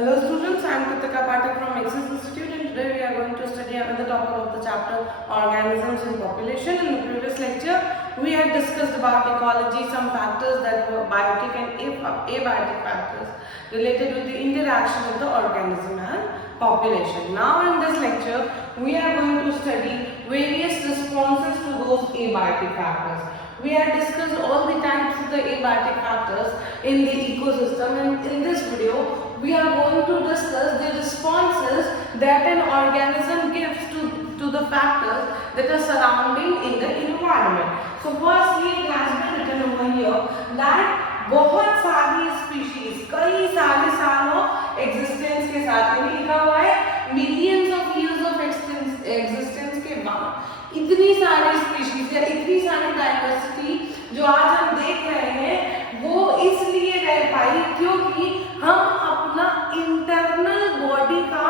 Hello students, I am Kritika Pathak from Axis Institute and today we are going to study another topic of the chapter Organisms in Population. In the previous lecture, we had discussed about ecology, some factors that were biotic and abiotic factors related with the interaction of the organism and population. Now in this lecture, we are going to study various responses to those abiotic factors. We have discussed all the types of the abiotic factors in the ecosystem, and in this video we are going to discuss the responses that an organism gives to the factors that are surrounding in the environment. So firstly, it has been written over here that बहुत सारी species कई सारे सालों existence के साथ यानी लिखा हुआ है millions of years of existence के बाद इतनी सारी स्पीशीज या इतनी सारी डाइवर्सिटी जो आज हम देख रहे हैं वो इसलिए रह पाई क्योंकि हम अपना इंटरनल बॉडी का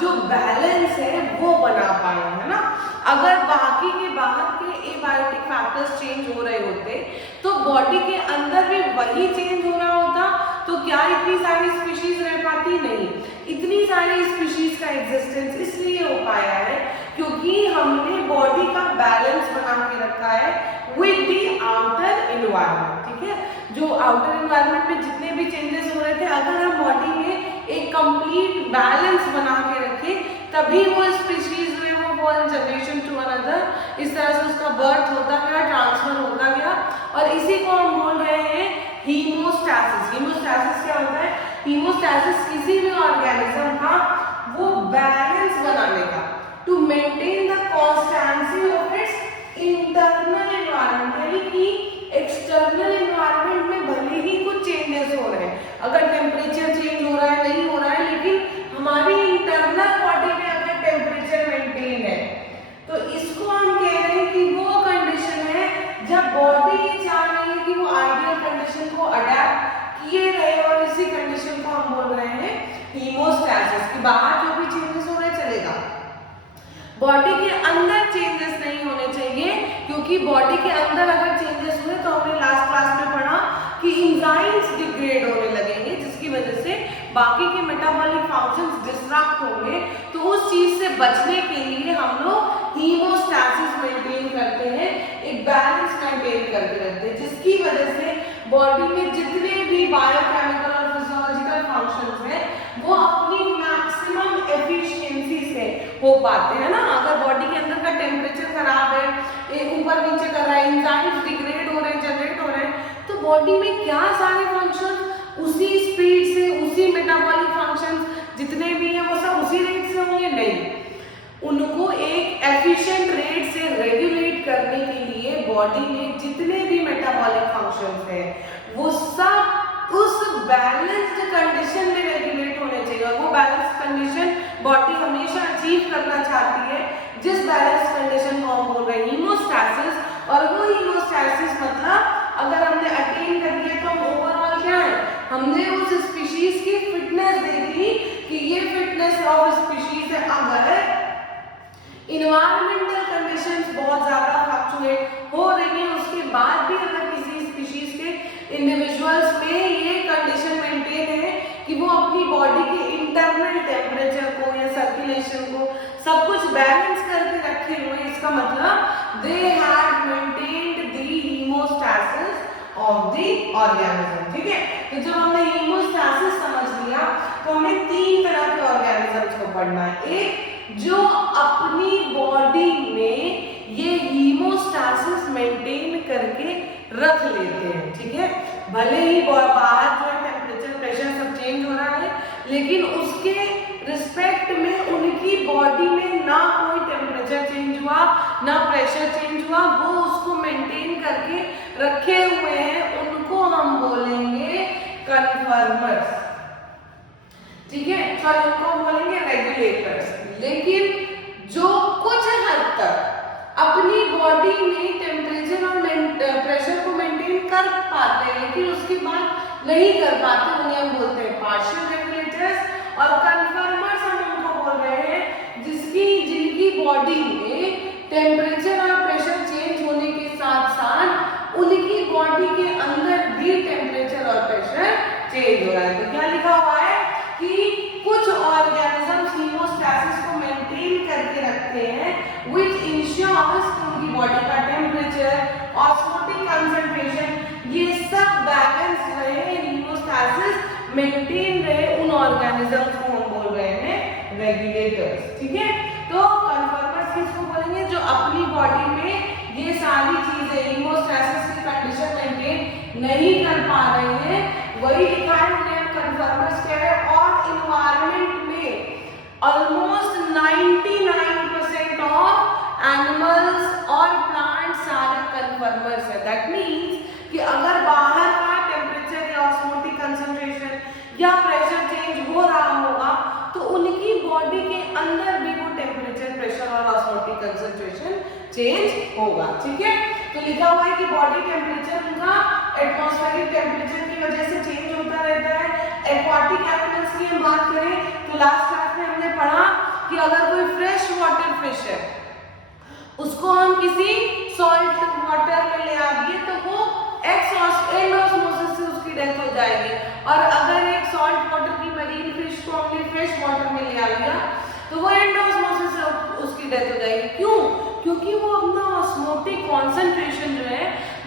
जो बैलेंस है वो बना पाए, है ना। अगर बाकी के बाहर के एबायोटिक फैक्टर्स चेंज हो रहे होते तो बॉडी के अंदर भी वही चेंज हो रहा होता तो क्या इतनी सारी स्पीशीज रह पाती? नहीं। इतनी सारी स्पीशीज का एग्जिस्टेंस इसलिए हो पाया है क्योंकि हमने बॉडी का बैलेंस बना के रखा है विद द आउटर एनवायरनमेंट। ठीक है, जो आउटर एनवायरनमेंट में जितने भी चेंजेस हो रहे थे, अगर हम बॉडी में एक कंप्लीट बैलेंस बना के रखें तभी वो स्पीशीज में वो वन जनरेशन टू अनदर इस तरह से उसका बर्थ होता गया, ट्रांसफर होता गया, और इसी को हम बोल रहे हैं हीमोस्टैसिस। हीमोस्टैसिस क्या होता है? हीमोस्टैसिस किसी भी ऑर्गेनिज्म का वो बैलेंस बनाने का, to maintain the constancy of its internal environment, यानी कि एक्सटर्नल एनवायरनमेंट में भले ही कुछ चेंजेस हो रहे हैं, अगर टेम्परेचर चेंज हो रहा है नहीं हो रहा है, लेकिन हमारी इंटरनल बॉडी में अगर टेम्परेचर मेंटेन है तो इसको हम कह रहे हैं कि वो कंडीशन है जब बॉडी ये चाह रही है कि वो आइडियल कंडीशन को अडेप्ट किए रहे, और इसी कंडीशन को हम बोल रहे हैं हीमोस्टैसिस। कि बाहर जो भी चेंजेस हो रहे चलेगा, बॉडी के अंदर चेंजेस नहीं होने चाहिए, क्योंकि बॉडी के अंदर अगर चेंजेस हुए तो हमने लास्ट क्लास में पढ़ा कि एंजाइम्स डिग्रेड होने लगेंगे जिसकी वजह से बाकी के मेटाबॉलिक फंक्शंस डिस्टरप्ट होंगे। तो उस चीज से बचने के लिए हम लोग हीमोस्टैसिस मेंटेन करते हैं, एक बैलेंस मेंटेन करके रखते हैं, जिसकी वजह से बॉडी में जितने भी बायोकेमिकल और फिजियोलॉजिकल फंक्शंस हैं वो अपनी मैक्सिमम एफिशिएंसी से हो पाते हैं ना। अगर बॉडी के अंदर का टेम्परेचर खराब है, ऊपर नीचे कर रहा है, एंजाइम्स डिग्रेड हो रहे हैं, जनरेट हो रहे हैं, तो बॉडी में क्या सारे फंक्शन उसी स्पीड से, उसी मेटाबॉलिक फंक्शंस जितने भी हैं वो सब उसी रेट से होंगे? नहीं, उनको एक एफिशिएंट रेट से रेगुलेट करने के लिए बॉडी में जितने भी मेटाबॉलिक फंक्शंस हैं वो सब उस बैलेंस्ड कंडीशन में रेगुलेट होने चाहिए, और वो बैलेंस्ड कंडीशन बॉडी हमेशा अचीव करना चाहती है, जिस बैलेंस कंडीशन को हम बोल रहे हैं हीमोस्टैसिस। और वो हीमोस्टैसिस मतलब अगर हमने अटेन कर लिया तो हम ओवरऑल क्या है, हमने उस स्पीशीज की फिटनेस देखी कि ये फिटनेस ऑफ स्पीशीज है। अगर इन्वायरमेंटल कंडीशंस बहुत ज्यादा फ्लक्चुएट हो रही हैं उसके बाद भी अगर किसी स्पीशीज के इंडिविजुअल्स में ये कंडीशन मेंटेन है कि वो अपनी बॉडी के इंटरनल टेम्परेचर को या सर्कुलेशन को सब कुछ बैलेंस करके रखे हुए, इसका मतलब they had maintained the homeostasis of the organism. ठीक है, तो जब हमने हीमोस्टैसिस समझ लिया तो हमें तीन तरह के ऑर्गेनिजम्स को पढ़ना है। एक जो अपनी बॉडी में ये हीमोस्टैसिस मेंटेन करके रख लेते हैं, ठीक है, भले ही बाहर जो है टेम्परेचर प्रेशर सब चेंज हो रहा है, लेकिन उसके रिस्पेक्ट में उनकी बॉडी में ना कोई टेम्परेचर चेंज हुआ ना प्रेशर चेंज हुआ, वो उसको मेंटेन करके रखे हुए हैं, उनको हम बोलेंगे कन्फर्मर्स। ठीक है, सॉरी उनको हम बोलेंगे रेगुलेटर्स। लेकिन जो कुछ हद तक अपनी बॉडी में टेम्परेचर और प्रेशर को मेंटेन कर पाते हैं लेकिन उसके बाद नहीं कर पाते, उन्हें हम बोलते हैं पार्शियल रेगुलेटर्स। और कन्फर्मर्स हम उनको बोल रहे हैं जिनकी बॉडी में टेम्परेचर और प्रेशर चेंज होने के साथ साथ उनकी बॉडी के अंदर भी टेम्परेचर और प्रेशर चेंज हो रहा है। तो क्या लिखा हुआ है कि अवस्था, उनकी बॉडी का टेम्परेचर, ऑस्मोटिक कंसंट्रेशन, ये सब बैलेंस रहे, हीमोस्टैसिस मेंटेन रहे, उन ऑर्गेनिजम्स को हम बोल रहे हैं रेगुलेटर्स। ठीक है, तो कन्फर्मर्स किसको बोलेंगे? जो अपनी बॉडी में ये सारी चीजें हीमोस्टैसिस की कंडीशन मेंटेन नहीं कर पा रहे हैं, वही लिखा है उन्हें कन्फर्मर्स कह रहे हैं। और इन्वायरमेंट में ऑलमोस्ट 99% ऑफ एनिमल्स और प्लांट्स सारे कन्फर्मर्स है। दैट मीन्स कि अगर बाहर का टेम्परेचर या ऑस्मोटिक कंसंट्रेशन या प्रेशर चेंज हो रहा होगा तो उनकी बॉडी के अंदर भी वो टेम्परेचर, प्रेशर और ऑस्मोटिक कंसंट्रेशन चेंज होगा। ठीक है, तो लिखा हुआ है कि बॉडी टेम्परेचर उनका एटमॉस्फेरिक टेम्परेचर की वजह से चेंज होता रहता है। एक्वाटिक एनिमल्स की हम बात करें तो लास्ट क्लास में हमने पढ़ा कि अगर कोई फ्रेश वाटर फिश है उसको हम किसी सॉल्ट वाटर में ले आ दिए तो वो एंडोस्मोसिस से उसकी डेथ हो जाएगी। और अगर एक सॉल्ट वाटर की मरीन फिश को हमने फ्रेश वाटर में ले आ लिया तो वो एंडोस्मोसिस से उसकी डेथ हो जाएगी। क्यों? क्योंकि वो अपना ऑस्मोटिक कॉन्सेंट्रेशन जो है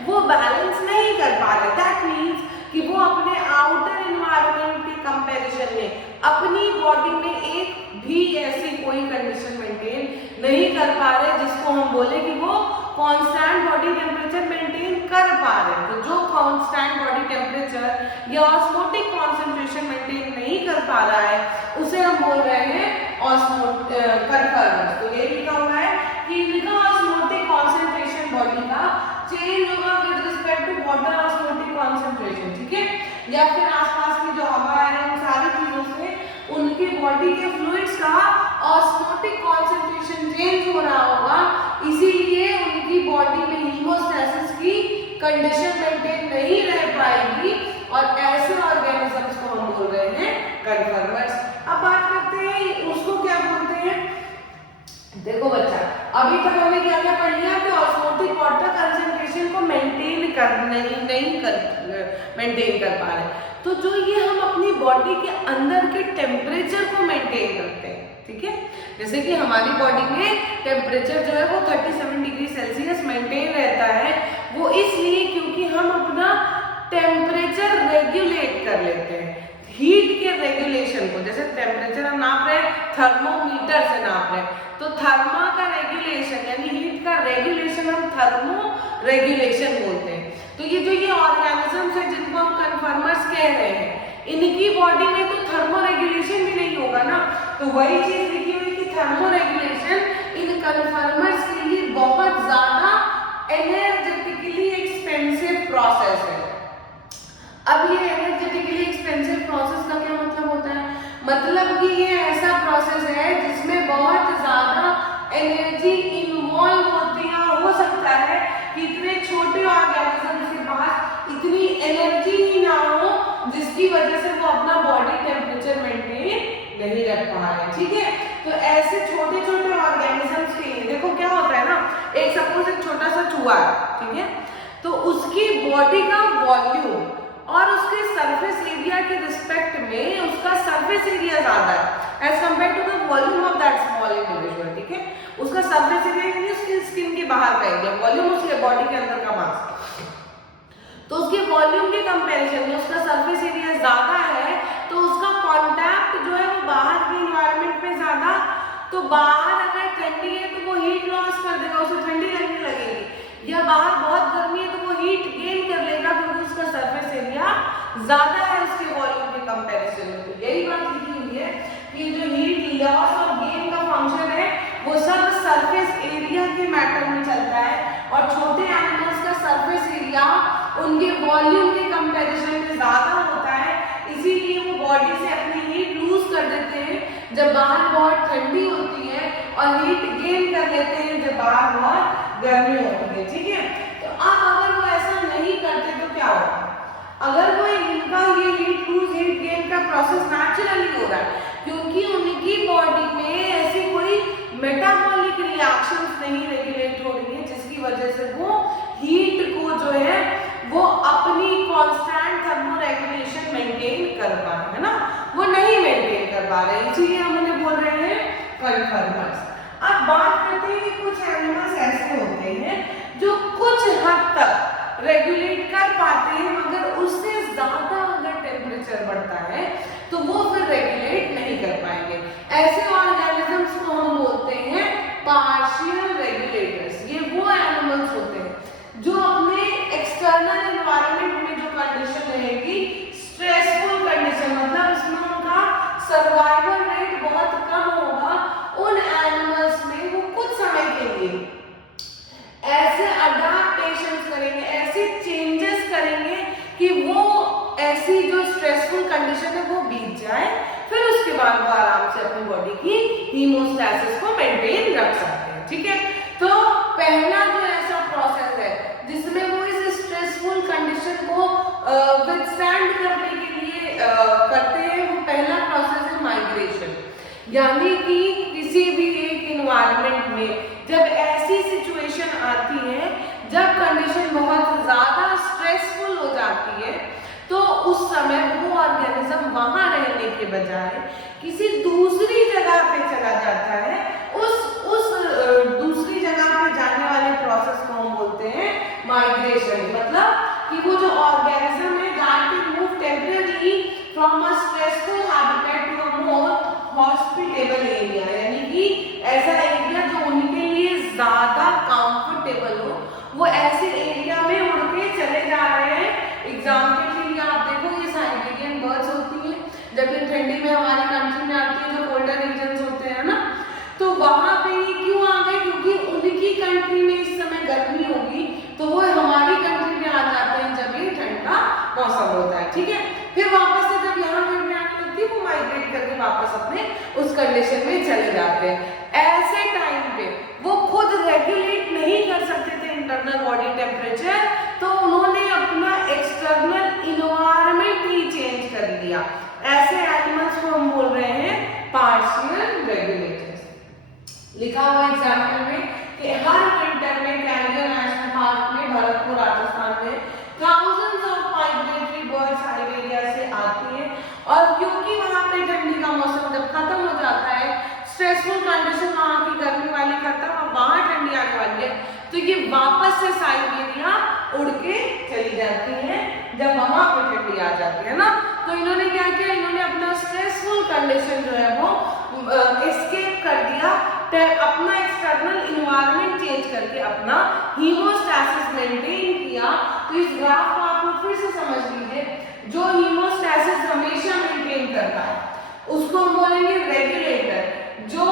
वो बैलेंस नहीं कर पा रहे। दैट मीन्स कि वो अपने आउटर एनवायरनमेंट के कंपैरिजन में अपनी बॉडी में एक भी ऐसी कोई कंडीशन मेंटेन नहीं कर पा रहे जिसको हम बोले कि वो कांस्टेंट बॉडी टेम्परेचर मेंटेन कर पा रहे। तो जो कांस्टेंट बॉडी टेम्परेचर या ऑस्मोटिक कॉन्सेंट्रेशन मेंटेन नहीं कर पा रहा है उसे हम बोल रहे हैं कन्फर्मर्स। तो ये लिखा हुआ है कि इनका ऑस्मोटिक कॉन्सेंट्रेशन बॉडी का चेंज होगा with respect to water osmotic concentration. ठीक है, या फिर आसपास की जो हवा है उन सारी चीजों से उनके बॉडी के फ्लूइड्स का ऑस्मोटिक कॉन्सेंट्रेशन चेंज हो रहा होगा, इसीलिए उनकी बॉडी में हीमोस्टैसिस की कंडीशन मेंटेन नहीं रह पाएगी और ऐसे ऑर्गेनिजम्स को हम बोल रहे हैं कन्फर्मर्स। अब बात करते हैं उसको क्या बोलते हैं। देखो बच्चा, अभी तक हमने क्या क्या पढ़ लिया कि ऑस्मोटिक वाटर कंसंट्रेशन को मेंटेन कर पा रहे, तो जो ये हम अपनी बॉडी के अंदर के टेम्परेचर को मेंटेन करते हैं। ठीक है, जैसे कि हमारी बॉडी में टेम्परेचर जो है वो 37 डिग्री सेल्सियस मेंटेन रहता है, वो इसलिए क्योंकि हम अपना टेम्परेचर रेगुलेट कर लेते हैं हीट के रेगुलेशन को। जैसे टेम्परेचर हम नाप रहे हैं थर्मोमीटर से नाप रहे हैं, तो थर्मा का रेगुलेशन यानी हीट का रेगुलेशन हम थर्मो रेगुलेशन बोलते हैं। तो ये ऑर्गेनिजम्स है जिनको हम कन्फर्मर्स कह रहे हैं, इनकी बॉडी में तो थर्मो रेगुलेशन भी नहीं होगा ना। तो वही चीज लिखी हुई कि थर्मो रेगुलेशन इन कन्फर्मर्स के लिए बहुत ज्यादा एनर्जेटिकली एक्सपेंसिव प्रोसेस है। अब ये एनर्जेटिकली एक्सपेंसिव प्रोसेस का क्या मतलब होता है? मतलब कि ये ऐसा प्रोसेस है जिसमें बहुत ज्यादा एनर्जी इन्वॉल्व होती है। हो सकता है कि इतने छोटे ऑर्गेनिज्म के पास इतनी एनर्जी ही ना हो जिसकी वजह से वो अपना बॉडी टेम्परेचर मेंटेन नहीं रख पा रहे। ठीक है, तो ऐसे छोटे छोटे ऑर्गेनिजम्स के लिए देखो क्या होता है ना, एक सपोज एक छोटा सा चूहा है, ठीक है, तो उसकी बॉडी का वॉल्यूम और उसके सरफेस एरिया के रिस्पेक्ट में उसका सरफेस एरिया ज्यादा है as compare to the volume of that small individual. ठीक है, उसका सरफेस एरिया यानी उसकी स्किन के बाहर का एरिया, वॉल्यूम उसके बॉडी के अंदर का मास, तो उसके वॉल्यूम के कंपैरिजन में उसका सरफेस एरिया ज्यादा है, तो उसका कांटेक्ट जो है वो बाहर के एनवायरनमेंट में ज्यादा, तो बाहर अगर ठंडी है तो वो हीट लॉस कर देगा, उसे ठंडी लगने लगेगी, या बाहर बहुत गर्मी है तो वो हीट गेन कर लेगा क्योंकि उसका सरफेस एरिया ज्यादा है उसके वॉल्यूम के कंपैरिजन में। तो यही बात लिखी हुई है कि जो हीट लॉस और गेन का फंक्शन है वो सब सरफेस एरिया के मैटर में चलता है, और छोटे एनिमल्स का सरफेस एरिया उनके वॉल्यूम के कंपैरिजन में ज्यादा होता है, इसीलिए वो बॉडी से अपनी हीट लूज कर देते हैं जब बाहर बहुत ठंडी होती है और हीट गेन कर लेते हैं जब बाहर बहुत गर्मी होती है। ठीक है, तो अब अगर वो ऐसा नहीं करते तो क्या होगा? अगर वो इनका ये हीट लूज हीट गेन का प्रोसेस नेचुरली हो रहा है क्योंकि उनकी बॉडी में ऐसी कोई मेटाबॉलिक रिएक्शंस नहीं रेगुलेट हो रही है जिसकी वजह से वो हीट को जो है वो अपनी कांस्टेंट थर्मो रेगुलेशन मेंटेन कर पा रहे हैं ना, वो नहीं मेंटेन कर पा रहे, इसीलिए हम उन्हें बोल रहे हैं कन्फर्मर्स। अब अब बात करते हैं कि कुछ एनिमल्स ऐसे होते हैं जो कुछ हद तक रेगुलेट कर पाते हैं, मगर उससे ज्यादा अगर टेम्परेचर बढ़ता है तो वो फिर रेगुलेट नहीं कर पाएंगे। ऐसे ऑर्गेनिजम्स को हम बोलते हैं पार्शियल रेगुलेटर्स। ये वो एनिमल्स होते हैं जो अपने एक्सटर्नल एनवायरनमेंट में जो कंडीशन रहेगी, स्ट्रेसफुल कंडीशन, मतलब इसमें उनका सर्वाइवल रेट बहुत कम होगा, उन एनिमल्स में वो कुछ समय के लिए ऐसे अडाप्टेशंस करेंगे, ऐसे चेंजेस करेंगे कि वो ऐसी जो स्ट्रेसफुल कंडीशन है वो बीत जाए, फिर उसके बाद वो आराम से अपनी बॉडी की हीमोस्टैसिस को मेंटेन रख सकते हैं। ठीक है, तो पहला जो ऐसा प्रोसेस है जिसमें वो इस स्ट्रेसफुल कंडीशन को विथस्टैंड करने के लिए करते हैं, वो पहला प्रोसेस है माइग्रेशन। यानी कि किसी भी एक इन्वायरमेंट में जब ऐसी सिचुएशन आती है जब कंडीशन बहुत ज्यादा स्ट्रेसफुल हो जाती है, तो उस समय वो ऑर्गेनिज्म वहां रहने के बजाय किसी दूसरी जगह पे चला जाता है। उस दूसरी जगह पे जाने वाले प्रोसेस को हम बोलते हैं माइग्रेशन। मतलब कि वो जो ऑर्गेनिज्म है that will move temporary from a stressful habitat to a more hospitable area, यानी कि ऐसा एरिया जो उनके लिए ज्यादा कंफर्टेबल हो, वो ऐसे एरिया में उड़ के चले जा रहे हैं। एग्जाम्पल के लिए आप देखो, ये साइबेरियन बर्ड्स होती हैं, जब ये ठंडी में हमारी कंट्री में आती है, जो कोल्डर रीजन्स होते हैं ना, तो वहां पे ये क्यों आ गए? क्योंकि उनकी कंट्री में इस समय गर्मी होगी, तो वो हमारी कंट्री में आ जाते हैं जब ये ठंड का मौसम होता है। ठीक है, फिर वापस से जब यहाँ गर्मी आने लगती है, वो माइग्रेट करके वापस अपने उस कंडीशन में चले जाते हैं। ऐसे टाइम पे वो खुद रेगुलेट नहीं कर सकते थे इंटरनल बॉडी टेम्परेचर, तो उन्होंने अपना एक्सटर्नल इन्वायरमेंट ही चेंज कर दिया। ऐसे एनिमल्स को हम बोल रहे हैं पार्शियल रेगुलेटर्स। लिखा हुआ एग्जाम्पल में कि हर विंटर में कैंगर नेशनल पार्क में, भरतपुर राजस्थान में, thousands of migratory birds Siberia से आती है, और क्योंकि वहां पे ठंडी का मौसम जब खत्म हो जाता है, स्ट्रेसफुल कंडीशन वहां की गर्मी वाली खत्म, अब वहां ठंडी आने वाली है, तो ये वापस से साइबेरिया उड़ के चली जाती है जब वहां पे ठंडी आ जाती है ना। तो इन्होंने क्या किया, इन्होंने अपना स्ट्रेसफुल कंडीशन जो है वो एस्केप कर दिया, अपना एक्सटर्नल इन्वायरमेंट चेंज करके अपना हीमोस्टैसिस मेंटेन किया। तो इस ग्राफ को आप लोग फिर से समझ लीजिए, जो हीमोस्टैसिस हमेशा मेंटेन करता है उसको हम बोलेंगे रेगुलेटर। जो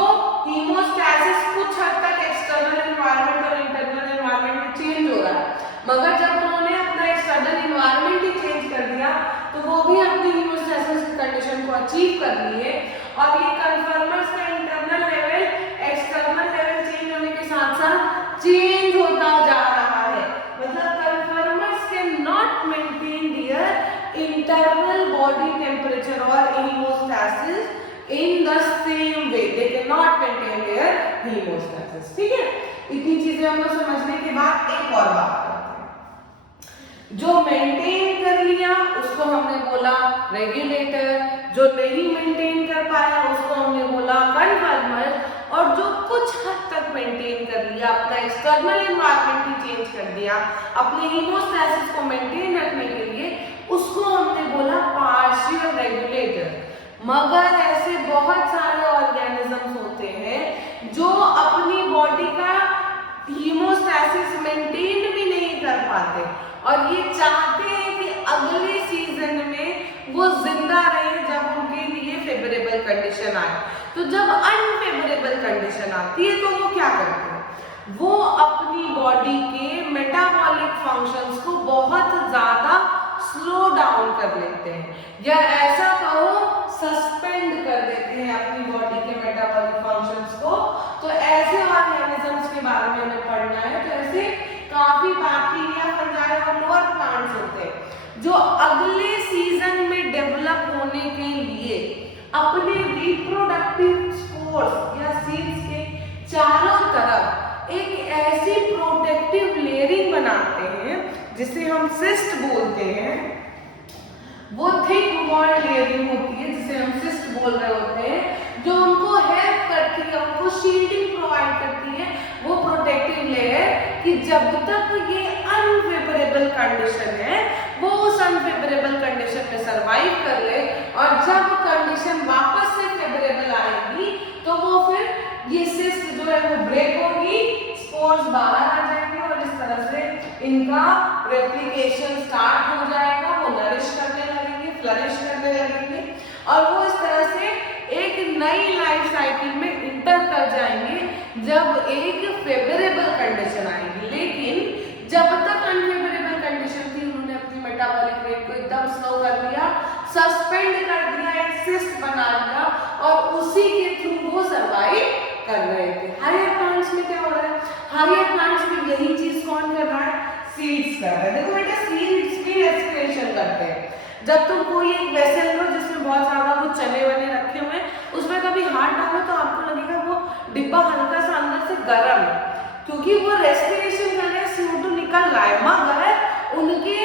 हीमोस्टैसिस कुछ हद तक एक्सटर्नल एनवायरनमेंट और इंटरनल एनवायरनमेंट में चेंज हो रहा है, मगर जब उन्होंने अपना एक्सटर्नल एनवायरनमेंट ही चेंज कर दिया, तो वो भी अपनी हीमोस्टैसिस कंडीशन को अचीव कर लिए। और ये कन्फर्मर्स का internal level external level change होने के साथ साथ चेंज होता जा रहा है। मतलब conformers can not maintain their internal body temperature और हीमोस्टैसिस in the same way, they cannot maintain their hemostasis। ठीक है, इतनी चीजें हम लोग समझने के बाद एक और बात करते हैं। जो मेंटेन कर लिया उसको हमने बोला रेगुलेटर, जो नहीं मेंटेन कर पाया उसको हमने बोला कन्फर्मर, और जो कुछ हद तक मेंटेन कर लिया, अपना एक्सटर्नल एनवायरनमेंट ही चेंज कर दिया अपने हीमोस्टैसिस को मेंटेन रखने के लिए, उसको हमने बोला पार्शियल रेगुलेटर। मगर ऐसे बहुत सारे ऑर्गेनिजम्स होते हैं जो अपनी बॉडी का हीमोस्टैसिस मेंटेन भी नहीं कर पाते, और ये चाहते हैं कि अगले सीजन में वो जिंदा रहे जब उनके लिए फेवरेबल कंडीशन आए। तो जब अनफेवरेबल कंडीशन आती है तो वो क्या करते हैं, वो अपनी बॉडी के मेटाबॉलिक फंक्शंस को बहुत ज्यादा स्लो डाउन कर लेते हैं, या ऐसा कहो सस्पेंड कर देते हैं अपनी बॉडी के मेटाबॉलिक फंक्शंस को। तो ऐसे ऑर्गेनिजम्स के बारे में हमें पढ़ना है। तो ऐसे काफी बैक्टीरिया, फंजाई और लोअर प्लांट्स होते हैं जो अगले सीजन में डेवलप होने के लिए अपने रिप्रोडक्टिव स्पोर्स या सीड्स के चारों तरफ एक ऐसी प्रोटेक्टिव लेयरिंग बनाते हैं जिसे हम सिस्ट बोलते हैं। वो थिक वॉल्ड लेयरिंग होती है जिसे हम सिस्ट बोल रहे होते हैं, जो उनको हेल्प करती है, उनको शील्डिंग प्रोवाइड कि जब तक ये अनफेवरेबल कंडीशन है वो उस अनफेवरेबल कंडीशन में सरवाइव कर ले, और जब कंडीशन वापस से फेवरेबल आएगी तो वो फिर ये सिस्ट जो है वो ब्रेक होगी, स्पोर्स बाहर आ जाएंगे और इस तरह से इनका रेप्लिकेशन स्टार्ट हो जाएगा, वो नरिश करने लगेंगे, फ्लरिश करने लगेंगे, और वो इस तरह से एक नई लाइफ साइकिल में इंटर कर जाएंगे जब एक फेवरेबल कंडीशन आएगी। लेकिन जब तक अनफेवरेबल कंडीशन थी उन्होंने अपनी मेटाबॉलिक रेट को एकदम स्लो कर दिया, सस्पेंड कर दिया, एक सिस्ट बना दिया, और उसी के थ्रू वो सर्वाइव कर रहे थे। हायर प्लांट्स में क्या हो रहा है? हायर प्लांट्स में यही चीज कौन कर रहा है? सीड्स कर रहा है। देखो बेटा, सीड्स भी रेस्पिरेशन करते हैं। जब तुम कोई एक वेसल लो जिसमें बहुत ज्यादा वो चने वने रखे हुए हैं, उसमें कभी हाथ डालो तो आपको लगेगा वो डिब्बा हल्का सा अंदर से गर्म है, क्योंकि वो रेस्पिरेशन कर रहे हैं, CO2 निकल रहा है, मगर उनके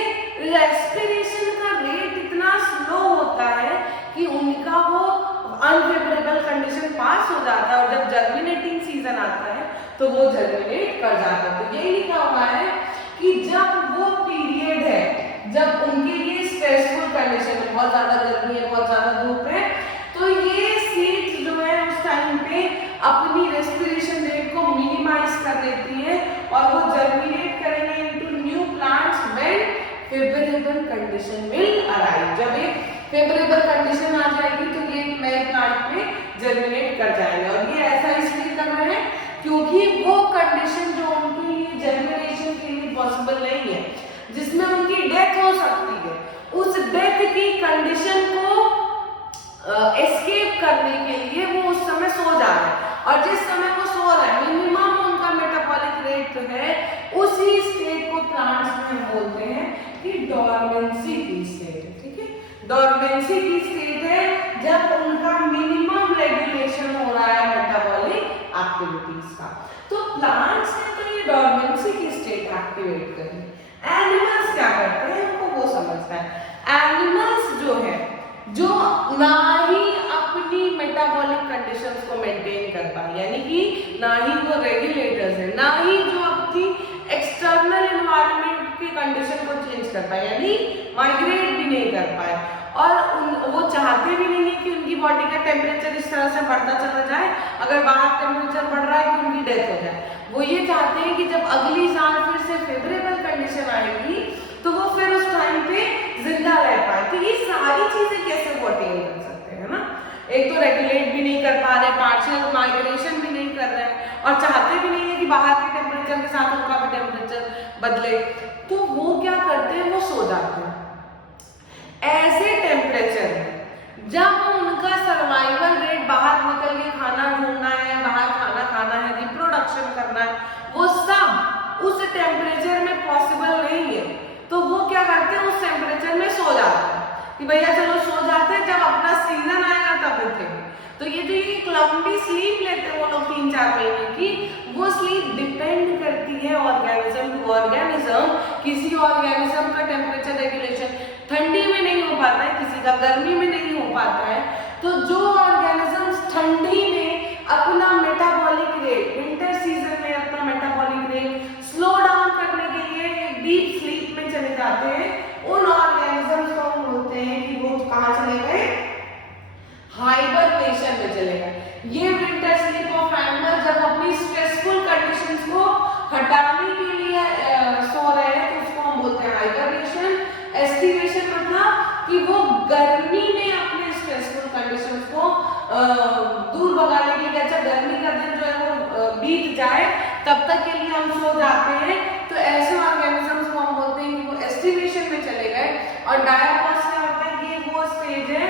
रेस्पिरेशन का रेट इतना स्लो होता है कि उनका वो अनफेवरेबल कंडीशन पास हो जाता है, और जब जर्मिनेटिंग सीजन आता है तो वो जर्मिनेट कर जाता है। तो यही लिखा हुआ है कि जब वो पीरियड है जब उनके लिए स्ट्रेसफुल कंडीशन है, बहुत ज्यादा गर्मी है, बहुत ज्यादा धूप है, तो ये सीड्स जो है उस टाइम पे अपनी रेस्पिरेशन रेट को मिनिमाइज कर देती है, और वो जर्मिनेट करेंगे into new plants when favourable condition will arrive. जब एक फेवरेबल कंडीशन आ जाएगी तो ये नए प्लांट में जर्मिनेट कर जाएंगे, और ये ऐसा इसलिए कर रहे हैं क्योंकि वो कंडीशन जो उनके लिए जर्मिनेशन के लिए पॉसिबल नहीं है, जिसमें उनकी डेथ हो सकती है, उस डेथ की कंडीशन को एस्केप करने के लिए वो उस समय सो जा रहे हैं, और जिस समय वो सो रहा है मिनिमम उनका मेटाबॉलिक रेट जो है उसी स्टेट को प्लांट्स में हम बोलते हैं कि डॉर्मेंसी की स्टेट है। ठीक है, डॉर्मेंसी की स्टेट है जब उनका मिनिमम रेगुलेशन हो रहा है मेटाबॉलिक एक्टिविटीज का। तो प्लांट्स ने तो ये डॉर्मेंसी की स्टेट एक्टिवेट करी। एनिमल्स क्या करते हैं हमको वो समझना है। एनिमल्स जो है जो ना ही अपनी मेटाबॉलिक कंडीशंस को मेंटेन कर पाए, यानी कि ना ही वो रेगुलेटर्स है, ना ही जो अपनी एक्सटर्नल एनवायरनमेंट की कंडीशन को चेंज कर पाए, यानी माइग्रेट भी नहीं कर पाए, और वो चाहते भी नहीं है कि उनकी बॉडी का टेम्परेचर इस तरह से बढ़ता चला जाए, अगर बाहर टेम्परेचर बढ़ रहा है कि उनकी डेथ हो जाए। वो ये चाहते हैं कि जब अगली साल फिर से फेवरेबल कंडीशन आएगी तो वो फिर उस टाइम पे जिंदा रह पाए। तो ये सारी चीजें कैसे वो अटेन कर सकते हैं ना? एक तो रेगुलेट भी नहीं कर पा रहे, पार्शियल माइग्रेशन भी नहीं कर रहे हैं, और चाहते भी नहीं है कि बाहर के टेम्परेचर के साथ उनका भी टेम्परेचर बदले, तो वो क्या करते हैं? वो सो जाते हैं। ऐसे टेम्परेचर में जब उनका सर्वाइवल रेट बाहर निकल के खाना ढूंढना है, बाहर खाना खाना है, रिप्रोडक्शन करना है, वो सब उस टेम्परेचर में पॉसिबल नहीं है, तो वो क्या करते हैं? उस टेम्परेचर में सो जाते हैं कि भैया चलो सो जाते हैं, जब अपना सीजन आएगा तब उठेंगे। तो ये जो एक लंबी स्लीप लेते हैं वो लोग 3-4 महीने की, वो स्लीप डिपेंड करती है ऑर्गेनिज्म टू ऑर्गेनिज्म। किसी ऑर्गेनिज्म का टेम्परेचर रेगुलेशन ठंडी में नहीं हो पाता है, किसी का गर्मी में नहीं हो पाता है। तो जो ऑर्गेनिजम्स ठंडी में अपना मेटाबॉलिक रेट, विंटर सीजन में अपना मेटाबॉलिक रेट स्लो डाउन करने के लिए डीप स्लीप में चले जाते हैं, उन ऑर्गेनिजम्स को हम बोलते हैं कि वो कहाँ चले गए? हाइबरनेशन में चले गए। ये विंटर स्लीप ऑफ एनिमल जब अपनी स्ट्रेसफुल कंडीशंस को हटाने के लिए सो रहे हैं तो उसको हम बोलते हैं हाइबरनेशन। एस्टिवेशन मतलब कि वो गर्मी में अपने स्ट्रेसफुल कंडीशंस को दूर भगाने के लिए, अच्छा गर्मी का दिन जो है वो बीत जाए तब तक के लिए हम सो जाते हैं। तो ऐसे ऑर्गेनिजम्स को हम बोलते हैं कि वो एस्टिवेशन में चले गए। और डायापॉज क्या होता है? ये वो स्टेज है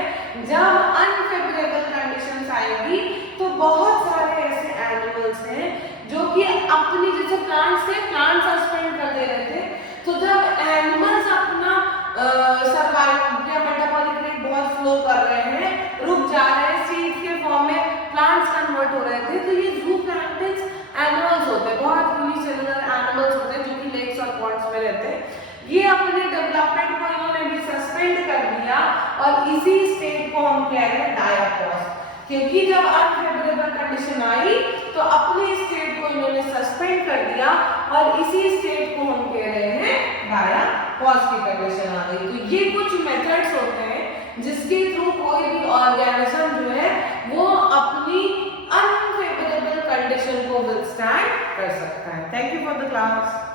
जब अनफेवरेबल कंडीशंस आएगी तो बहुत सारे ऐसे एनिमल्स हैं जो कि अपनी, जैसे प्लांट्स थे, प्लांट सस्पेंड कर दे रहे थे, तो जब एनिमल्स अपना सर्वाइवल या मेटाबॉलिक रेट बहुत स्लो कर रहे हैं, रुक जा रहे हैं, सीड्स के फॉर्म में प्लांट्स कन्वर्ट हो रहे थे, तो ये ज़ूप्लैंक्टन्स एनिमल्स होते हैं, बहुत यूनिसेलुलर एनिमल्स होते हैं जो कि लेक्स और पॉन्ड्स में रहते हैं। ये अपने डेवलपमेंट को इन्होंने भी सस्पेंड कर दिया और इसी स्टेट को हम कह रहे हैं डायापॉज। क्योंकि जब अनफेवरेबल कंडीशन आई तो अपने स्टेट को इन्होंने सस्पेंड कर दिया और इसी कॉज की कंडीशन आ गई। तो ये कुछ मेथड्स होते हैं जिसके थ्रू कोई भी ऑर्गेनिज्म जो है वो अपनी अनफेवरेबल कंडीशन को विथस्टैंड कर सकता है। Thank you for the class.